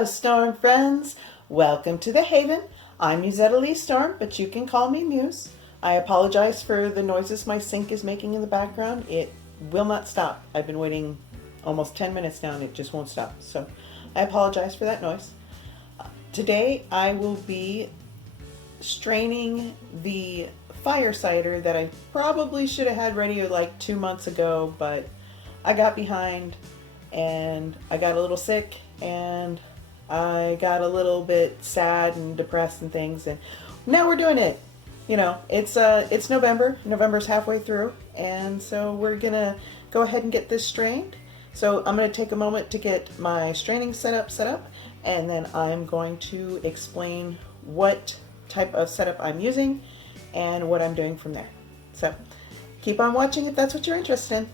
Hello, Storm friends. Welcome to the Haven. I'm Mussetta Lee Storm, but you can call me Muse. I apologize for the noises my sink is making in the background. It will not stop. I've been waiting almost 10 minutes now and it just won't stop. So I apologize for that noise. Today I will be straining the fire cider that I probably should have had ready like 2 months ago, but I got behind and I got a little sick and I got a little bit sad and depressed and things, and now we're doing it. You know, it's November. November's halfway through, and so we're gonna go ahead and get this strained. So I'm gonna take a moment to get my straining setup set up, and then I'm going to explain what type of setup I'm using and what I'm doing from there. So keep on watching if that's what you're interested in.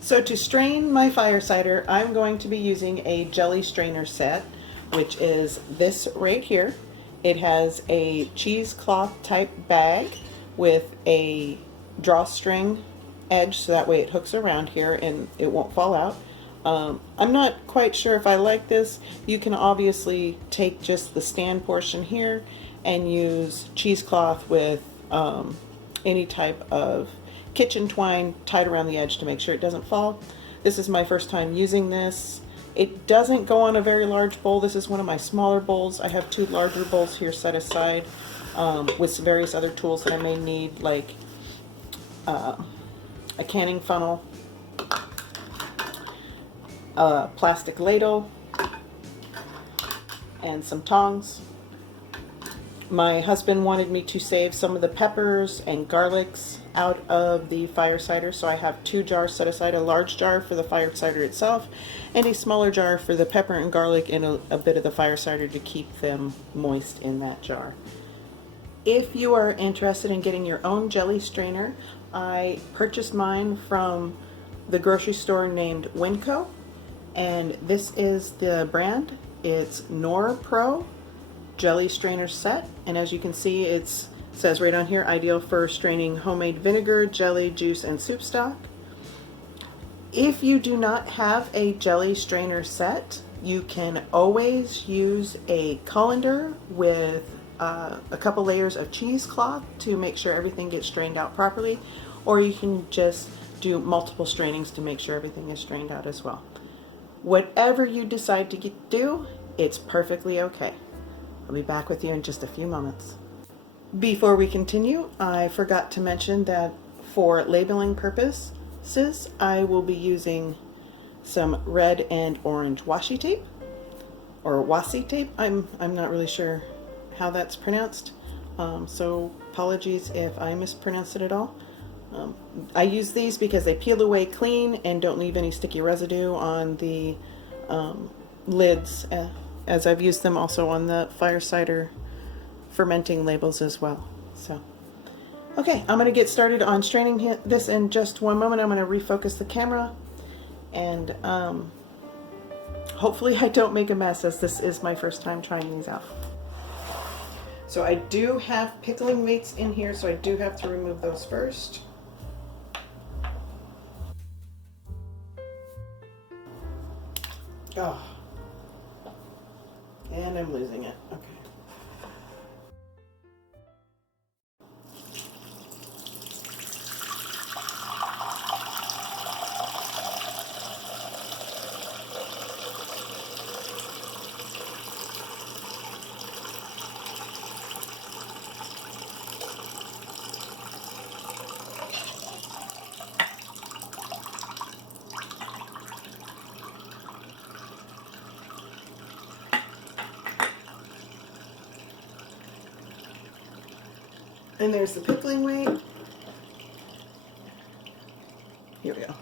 So to strain my fire cider, I'm going to be using a jelly strainer set, which is this right here. It has a cheesecloth type bag with a drawstring edge, so that way it hooks around here and it won't fall out. I'm not quite sure if I like this. You can obviously take just the stand portion here and use cheesecloth with any type of kitchen twine tied around the edge to make sure it doesn't fall. This is my first time using this. It doesn't go on a very large bowl. This is one of my smaller bowls. I have 2 larger bowls here set aside with some various other tools that I may need, like a canning funnel, a plastic ladle, and some tongs. My husband wanted me to save some of the peppers and garlics out of the fire cider, so I have 2 jars set aside, a large jar for the fire cider itself and a smaller jar for the pepper and garlic and a bit of the fire cider to keep them moist in that jar. If you are interested in getting your own jelly strainer, I purchased mine from the grocery store named Winco, and this is the brand. It's Nor Pro Jelly Strainer Set, and as you can see, it says right on here, ideal for straining homemade vinegar, jelly, juice, and soup stock. If you do not have a jelly strainer set, you can always use a colander with a couple layers of cheesecloth to make sure everything gets strained out properly, or you can just do multiple strainings to make sure everything is strained out as well. Whatever you decide to do, it's perfectly okay. I'll be back with you in just a few moments. Before we continue, I forgot to mention that for labeling purposes, I will be using some red and orange washi tape, or washi tape. I'm not really sure how that's pronounced, so apologies if I mispronounced it at all. I use these because they peel away clean and don't leave any sticky residue on the lids, as I've used them also on the fire cider fermenting labels as well. So, okay, I'm going to get started on straining this in just one moment. I'm going to refocus the camera, and hopefully I don't make a mess, as this is my first time trying these out. So I do have pickling weights in here, so I do have to remove those first. Oh. And I'm losing it. Okay. And there's the pickling weight. Here we go.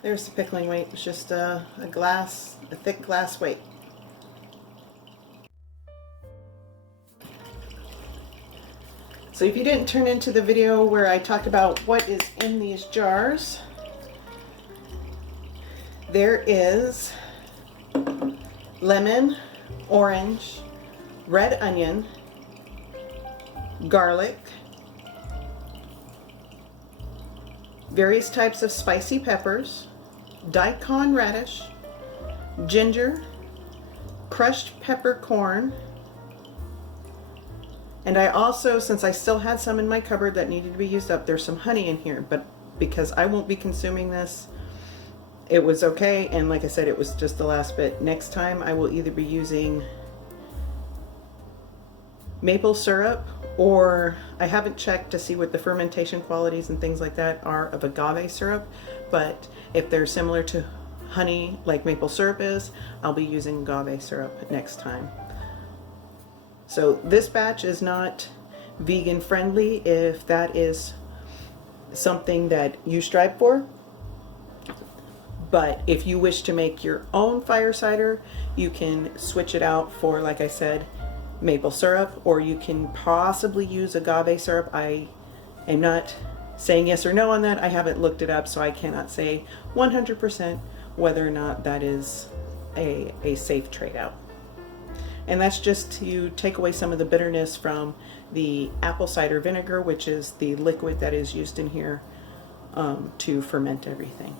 There's the pickling weight. It's just a thick glass weight. So if you didn't turn into the video where I talked about what is in these jars, there is lemon, orange, red onion, garlic, various types of spicy peppers, daikon radish, ginger, crushed peppercorn. And I also, since I still had some in my cupboard that needed to be used up, there's some honey in here, but because I won't be consuming this, it was okay. And like I said, it was just the last bit. Next time I will either be using maple syrup, or I haven't checked to see what the fermentation qualities and things like that are of agave syrup, but if they're similar to honey like maple syrup is, I'll be using agave syrup next time. So this batch is not vegan friendly if that is something that you strive for. But if you wish to make your own fire cider, you can switch it out for, like I said, maple syrup, or you can possibly use agave syrup. I am not saying yes or no on that. I haven't looked it up, so I cannot say 100% whether or not that is a safe trade out. And that's just to take away some of the bitterness from the apple cider vinegar, which is the liquid that is used in here to ferment everything.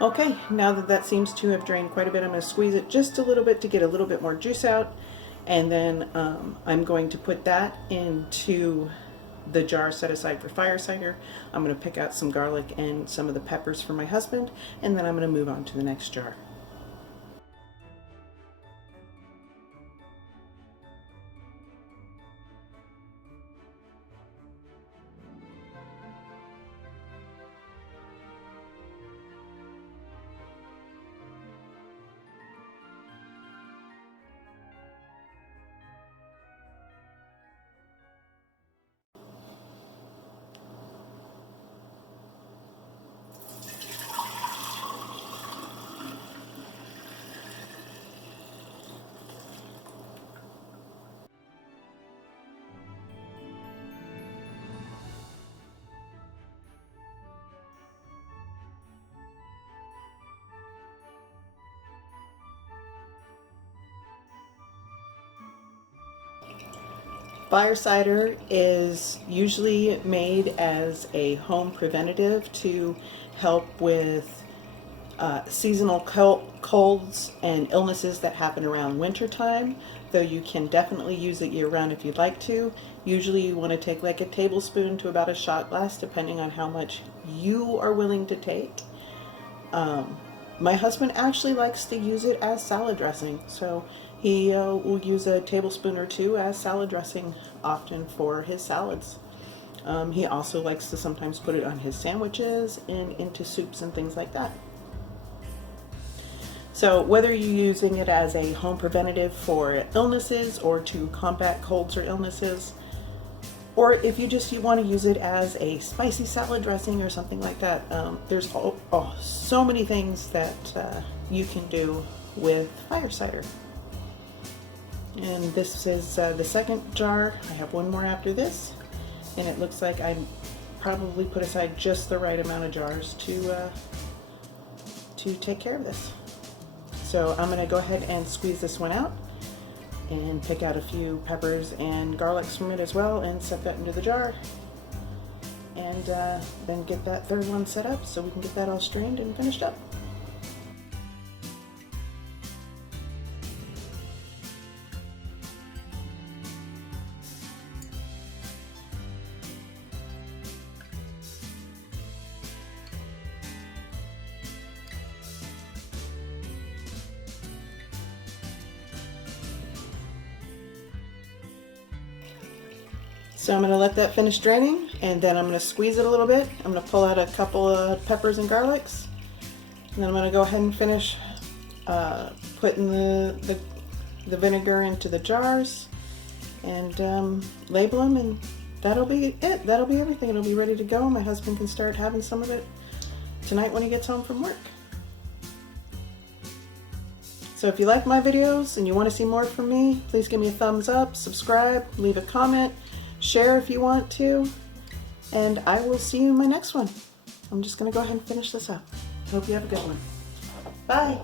Okay, now that that seems to have drained quite a bit, I'm going to squeeze it just a little bit to get a little bit more juice out. And then I'm going to put that into the jar set aside for fire cider. I'm going to pick out some garlic and some of the peppers for my husband, and then I'm going to move on to the next jar. Fire cider is usually made as a home preventative to help with seasonal colds and illnesses that happen around winter time, though you can definitely use it year-round if you'd like to. Usually you want to take like a tablespoon to about a shot glass, depending on how much you are willing to take. My husband actually likes to use it as salad dressing, so he will use a tablespoon or two as salad dressing often for his salads. He also likes to sometimes put it on his sandwiches and into soups and things like that. So whether you're using it as a home preventative for illnesses or to combat colds or illnesses, or if you want to use it as a spicy salad dressing or something like that, there's so many things that you can do with fire cider. And this is the second jar. I have one more after this, and it looks like I probably put aside just the right amount of jars to take care of this. So I'm going to go ahead and squeeze this one out and pick out a few peppers and garlics from it as well and set that into the jar, and then get that third one set up so we can get that all strained and finished up. So I'm going to let that finish draining, and then I'm going to squeeze it a little bit. I'm going to pull out a couple of peppers and garlics, and then I'm going to go ahead and finish putting the vinegar into the jars and label them, and that'll be it. That'll be everything. It'll be ready to go. My husband can start having some of it tonight when he gets home from work. So if you like my videos and you want to see more from me, please give me a thumbs up, subscribe, leave a comment, share if you want to, and I will see you in my next one. I'm just going to go ahead and finish this up. Hope you have a good one. Bye.